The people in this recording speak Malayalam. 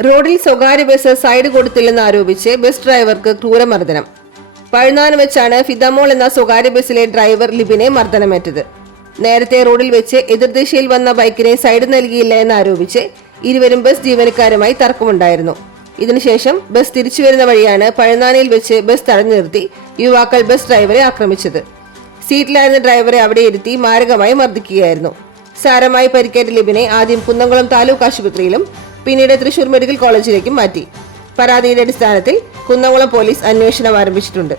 റോഡിൽ സ്വകാര്യ ബസ് സൈഡ് കൊടുത്തില്ലെന്ന് ആരോപിച്ച് ബസ് ഡ്രൈവർക്ക് ക്രൂരമർദ്ദനം. പഴുന്നാനം വെച്ചാണ് ഫിദമോൾ എന്ന സ്വകാര്യ ബസ്സിലെ ഡ്രൈവർ ലിബിനെ മർദ്ദനമേറ്റത്. നേരത്തെ റോഡിൽ വെച്ച് എതിർദിശയിൽ വന്ന ബൈക്കിനെ സൈഡ് നൽകിയില്ല എന്നാരോപിച്ച് ഇരുവരും ബസ് ജീവനക്കാരുമായി തർക്കമുണ്ടായിരുന്നു. ഇതിനുശേഷം ബസ് തിരിച്ചുവരുന്ന വഴിയാണ് പഴുന്നാനയിൽ വെച്ച് ബസ് തടഞ്ഞു നിർത്തി യുവാക്കൾ ബസ് ഡ്രൈവറെ ആക്രമിച്ചത്. സീറ്റിലായിരുന്ന ഡ്രൈവറെ അവിടെ ഇരുത്തി മാരകമായി മർദ്ദിക്കുകയായിരുന്നു. സാരമായി പരിക്കേറ്റ ലിബിനെ ആദ്യം കുന്നംകുളം താലൂക്ക് ആശുപത്രിയിലും പിന്നീട് തൃശൂർ മെഡിക്കൽ കോളേജിലേക്കും മാറ്റി. പരാതിയുടെ അടിസ്ഥാനത്തിൽ കുന്നംകുളം പോലീസ് അന്വേഷണം ആരംഭിച്ചിട്ടുണ്ട്.